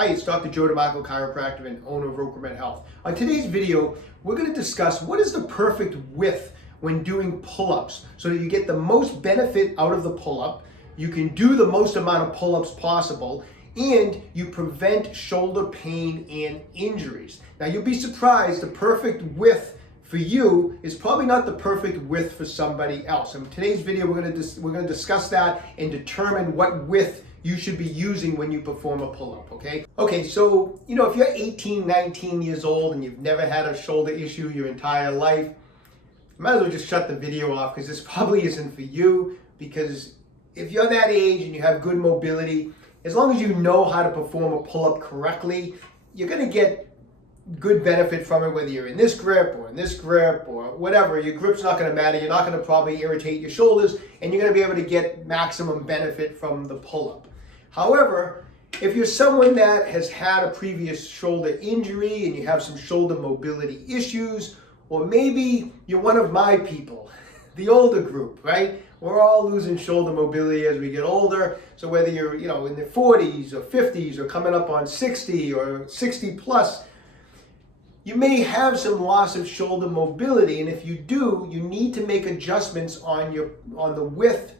Hi, it's Dr. Joe DeMarco, chiropractor and owner of OcraMed Health. On today's video, we're going to discuss what is the perfect width when doing pull-ups so that you get the most benefit out of the pull-up, you can do the most amount of pull-ups possible, and you prevent shoulder pain and injuries. Now, you'll be surprised, the perfect width for you is probably not the perfect width for somebody else. In today's video, we're going to discuss that and determine what width you should be using when you perform a pull-up, okay? Okay, so, if you're 18, 19 years old and you've never had a shoulder issue your entire life, you might as well just shut the video off because this probably isn't for you, because if you're that age and you have good mobility, as long as you know how to perform a pull-up correctly, you're gonna get good benefit from it, whether you're in this grip or in this grip or whatever. Your grip's not going to matter. You're not going to probably irritate your shoulders, and you're going to be able to get maximum benefit from the pull-up. However, if you're someone that has had a previous shoulder injury and you have some shoulder mobility issues, or maybe you're one of my people, the older group, right? We're all losing shoulder mobility as we get older. So whether you're, in the 40s or 50s or coming up on 60 or 60 plus, you may have some loss of shoulder mobility, and if you do, you need to make adjustments on the width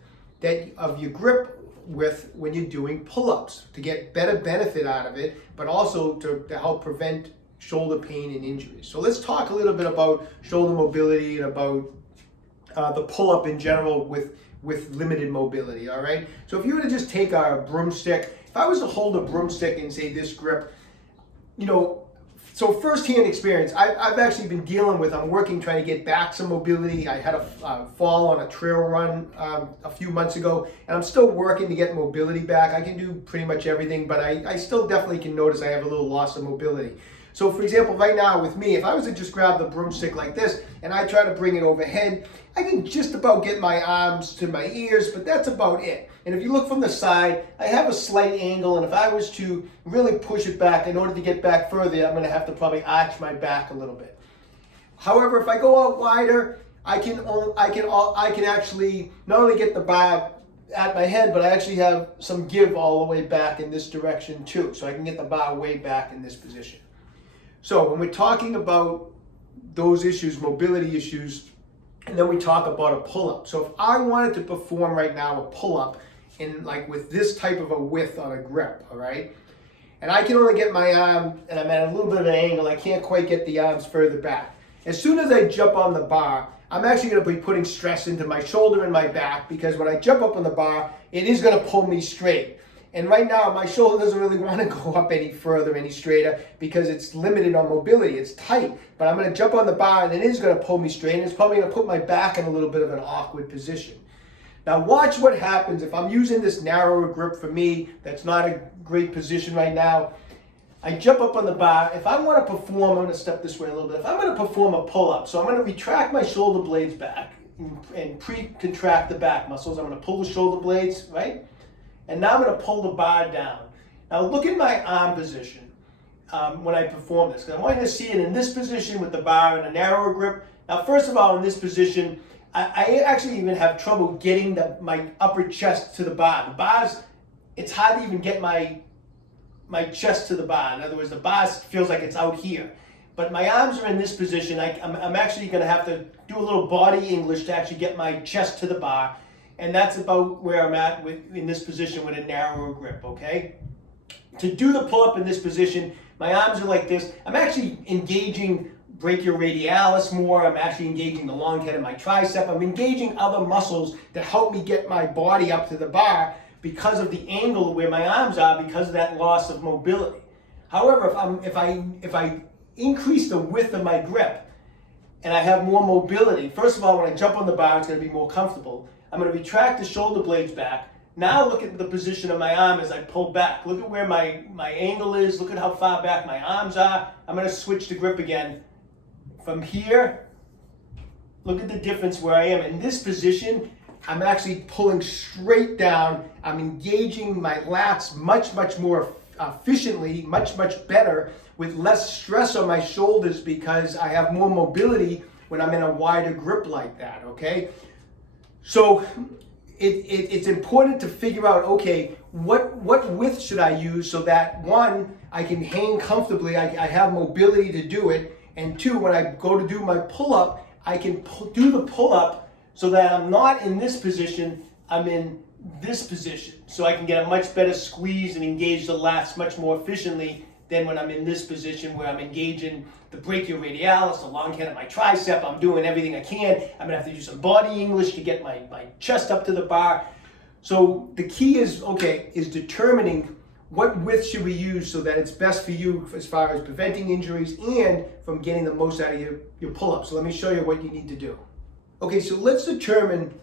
of your grip width when you're doing pull-ups to get better benefit out of it, but also to help prevent shoulder pain and injuries. So let's talk a little bit about shoulder mobility and about the pull-up in general with limited mobility. All right. So if you were to just take a broomstick, if I was to hold a broomstick and say this grip, so firsthand experience, I've actually been dealing with, I'm working trying to get back some mobility. I had a fall on a trail run a few months ago, and I'm still working to get mobility back. I can do pretty much everything, but I still definitely can notice I have a little loss of mobility. So for example, right now with me, if I was to just grab the broomstick like this and I try to bring it overhead, I can just about get my arms to my ears, but that's about it. And if you look from the side, I have a slight angle, and if I was to really push it back in order to get back further, I'm going to have to probably arch my back a little bit. However, if I go out wider, I can actually not only get the bar at my head, but I actually have some give all the way back in this direction too. So I can get the bar way back in this position. So when we're talking about those issues, mobility issues, and then we talk about a pull-up. So if I wanted to perform right now a pull-up in with this type of a width on a grip, all right? And I can only get my arm, and I'm at a little bit of an angle, I can't quite get the arms further back. As soon as I jump on the bar, I'm actually gonna be putting stress into my shoulder and my back, because when I jump up on the bar, it is gonna pull me straight. And right now, my shoulder doesn't really want to go up any further, any straighter, because it's limited on mobility. It's tight, but I'm going to jump on the bar and it is going to pull me straight, and it's probably going to put my back in a little bit of an awkward position. Now watch what happens if I'm using this narrower grip for me. That's not a great position right now. I jump up on the bar. If I want to perform, I'm going to step this way a little bit. If I'm going to perform a pull-up, so I'm going to retract my shoulder blades back and pre-contract the back muscles. I'm going to pull the shoulder blades, right? And now I'm going to pull the bar down. Now look at my arm position when I perform this, because I want you to see it in this position with the bar and a narrower grip. Now first of all, in this position, I actually even have trouble getting my upper chest to the bar. The bars, it's hard to even get my chest to the bar. In other words, the bar feels like it's out here. But my arms are in this position. I'm actually going to have to do a little body English to actually get my chest to the bar. And that's about where I'm at in this position with a narrower grip, okay? To do the pull-up in this position, my arms are like this. I'm actually engaging brachioradialis more. I'm actually engaging the long head of my tricep. I'm engaging other muscles that help me get my body up to the bar because of the angle of where my arms are, because of that loss of mobility. However, if I increase the width of my grip and I have more mobility, first of all, when I jump on the bar, it's going to be more comfortable. I'm going to retract the shoulder blades back. Now look at the position of my arm as I pull back. Look at where my angle is. Look at how far back my arms are. I'm going to switch the grip again. From here, look at the difference where I am. In this position, I'm actually pulling straight down. I'm engaging my lats much, much more efficiently, much, much better, with less stress on my shoulders because I have more mobility when I'm in a wider grip like that, okay? So it's important to figure out, okay, what width should I use so that one, I can hang comfortably, I have mobility to do it, and two, when I go to do my pull-up, I can do the pull-up so that I'm not in this position, I'm in this position. So I can get a much better squeeze and engage the lats much more efficiently than when I'm in this position where I'm engaging the brachioradialis, the long head of my tricep. I'm doing everything I can. I'm gonna have to do some body English to get my chest up to the bar. So the key is determining what width should we use so that it's best for you as far as preventing injuries and from getting the most out of your pull-up. So let me show you what you need to do. Okay, so let's determine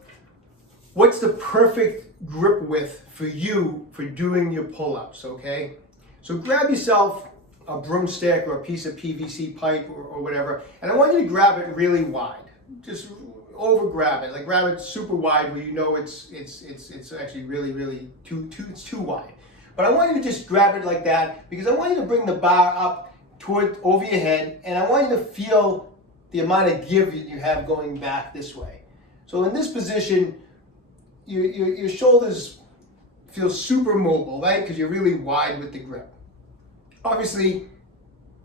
what's the perfect grip width for you for doing your pull-ups, okay? So grab yourself a broomstick or a piece of PVC pipe or whatever, and I want you to grab it really wide. Just over grab it, like grab it super wide where you know it's actually really too wide. But I want you to just grab it like that because I want you to bring the bar up over your head, and I want you to feel the amount of give that you have going back this way. So in this position, your shoulders feel super mobile, right? Because you're really wide with the grip. Obviously,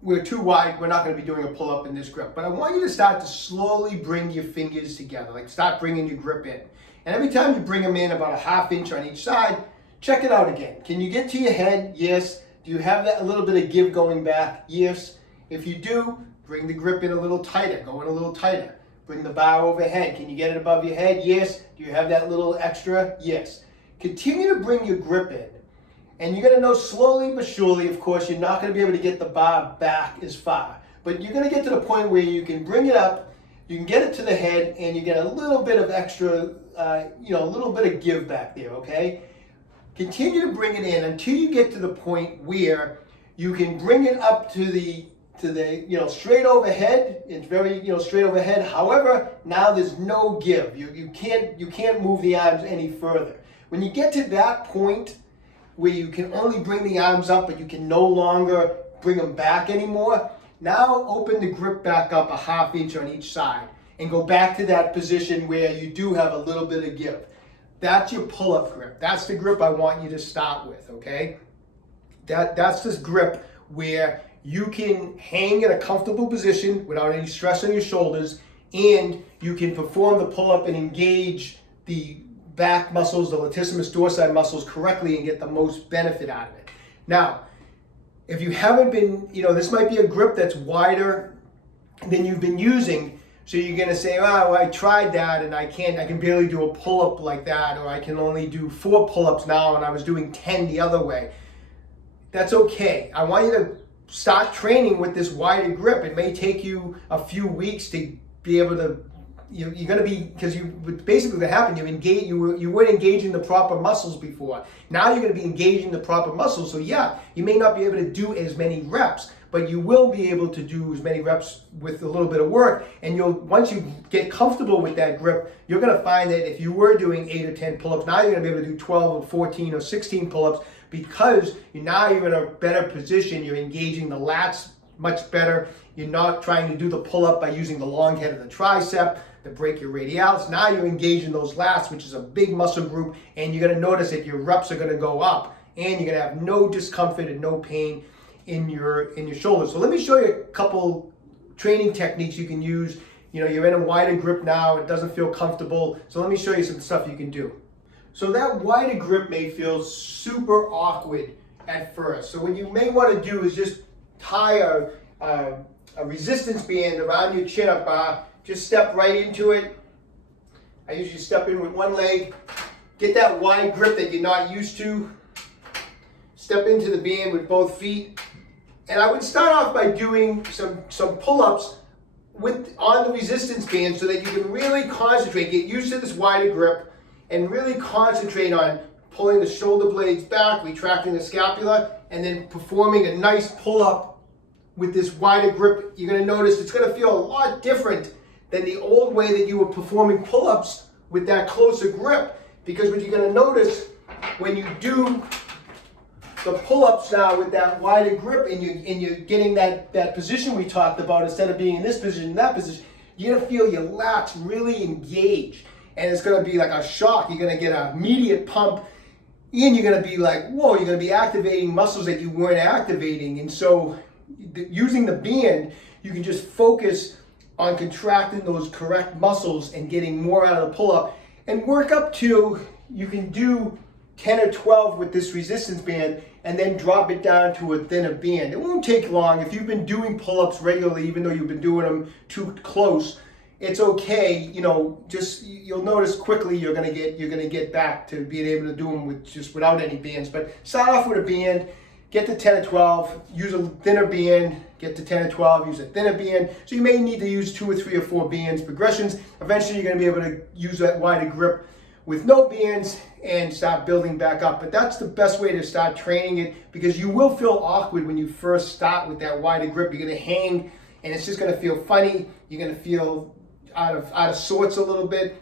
we're too wide, we're not going to be doing a pull-up in this grip. But I want you to start to slowly bring your fingers together, like start bringing your grip in. And every time you bring them in about a ½ inch on each side, check it out again. Can you get to your head? Yes. Do you have that a little bit of give going back? Yes. If you do, bring the grip in a little tighter, go in a little tighter. Bring the bar overhead. Can you get it above your head? Yes. Do you have that little extra? Yes. Continue to bring your grip in. And you're going to know slowly but surely, of course, you're not going to be able to get the bar back as far. But you're going to get to the point where you can bring it up, you can get it to the head, and you get a little bit of extra, a little bit of give back there, okay? Continue to bring it in until you get to the point where you can bring it up to the straight overhead. It's very straight overhead. However, now there's no give. You can't move the arms any further. When you get to that point where you can only bring the arms up but you can no longer bring them back anymore, now open the grip back up a ½ inch on each side and go back to that position where you do have a little bit of give. That's your pull-up grip. That's the grip I want you to start with, okay? That's this grip where you can hang in a comfortable position without any stress on your shoulders, and you can perform the pull-up and engage the back muscles, the latissimus dorsi muscles correctly and get the most benefit out of it. Now, if you haven't been, this might be a grip that's wider than you've been using, so you're going to say, oh, I tried that and I can barely do a pull-up like that, or I can only do 4 pull-ups now and I was doing 10 the other way. That's okay. I want you to start training with this wider grip. It may take you a few weeks to be able to, you're going to be, because basically what happened, you weren't engaging the proper muscles before. Now you're going to be engaging the proper muscles. So yeah, you may not be able to do as many reps, but you will be able to do as many reps with a little bit of work. And once you get comfortable with that grip, you're going to find that if you were doing 8 or 10 pull-ups, now you're going to be able to do 12 or 14 or 16 pull-ups because now you're in a better position. You're engaging the lats much better. You're not trying to do the pull-up by using the long head of the tricep, the brachioradialis. Now you're engaging those lats, which is a big muscle group, and you're going to notice that your reps are going to go up, and you're going to have no discomfort and no pain in your shoulders. So let me show you a couple training techniques you can use. You're in a wider grip now, it doesn't feel comfortable. So let me show you some stuff you can do. So that wider grip may feel super awkward at first. So what you may want to do is just tie a resistance band around your chin-up bar. Just step right into it. I usually step in with one leg. Get that wide grip that you're not used to. Step into the band with both feet. And I would start off by doing some pull-ups on the resistance band so that you can really concentrate, get used to this wider grip, and really concentrate on pulling the shoulder blades back, retracting the scapula, and then performing a nice pull-up with this wider grip. You're going to notice it's going to feel a lot different than the old way that you were performing pull-ups with that closer grip. Because what you're going to notice when you do the pull-ups now with that wider grip and you're getting that position we talked about, instead of being in this position, in that position, you're going to feel your lats really engage. And it's going to be like a shock. You're going to get an immediate pump and you're going to be like, whoa, you're going to be activating muscles that you weren't activating. And so using the band, you can just focus on contracting those correct muscles and getting more out of the pull-up, and work up to, you can do 10 or 12 with this resistance band and then drop it down to a thinner band. It won't take long. If you've been doing pull-ups regularly, even though you've been doing them too close, it's okay. Just you'll notice quickly you're gonna get back to being able to do them without any bands. But start off with a band, get to 10 or 12, use a thinner band, get to 10 or 12, use a thinner band. So you may need to use 2 or 3 or 4 bands, progressions. Eventually you're gonna be able to use that wider grip with no bands and start building back up. But that's the best way to start training it, because you will feel awkward when you first start with that wider grip. You're gonna hang and it's just gonna feel funny. You're gonna feel out of sorts a little bit,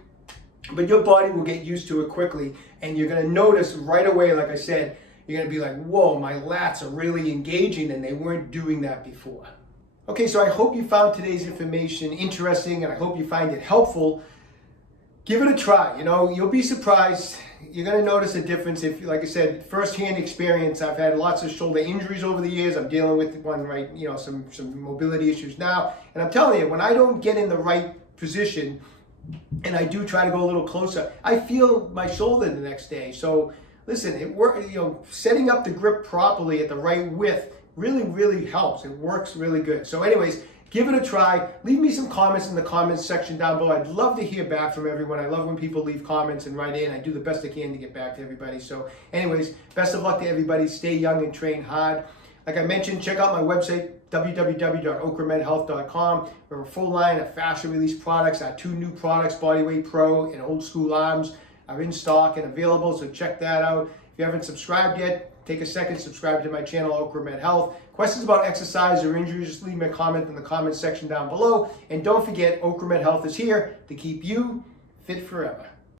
but your body will get used to it quickly, and you're gonna notice right away, like I said, you're gonna be like, whoa, my lats are really engaging, and they weren't doing that before. Okay, so I hope you found today's information interesting, and I hope you find it helpful. Give it a try. You'll be surprised. You're gonna notice a difference if, like I said, firsthand experience. I've had lots of shoulder injuries over the years. I'm dealing with one some mobility issues now, and I'm telling you, when I don't get in the right position and I do try to go a little closer, I feel my shoulder the next day. So listen, it works. Setting up the grip properly at the right width really helps. It works really good. So anyways, give it a try. Leave me some comments in the comments section down below. I'd love to hear back from everyone. I love when people leave comments and write in. I do the best I can to get back to everybody. So anyways, best of luck to everybody. Stay young and train hard. Like I mentioned, check out my website, www.OcraMedHealth.com. We have a full line of fascia release products. Our 2 new products, Bodyweight Pro and Old School Arms, are in stock and available, so check that out. If you haven't subscribed yet, take a second, subscribe to my channel, OcraMed Health. Questions about exercise or injuries, just leave me a comment in the comment section down below. And don't forget, OcraMed Health is here to keep you fit forever.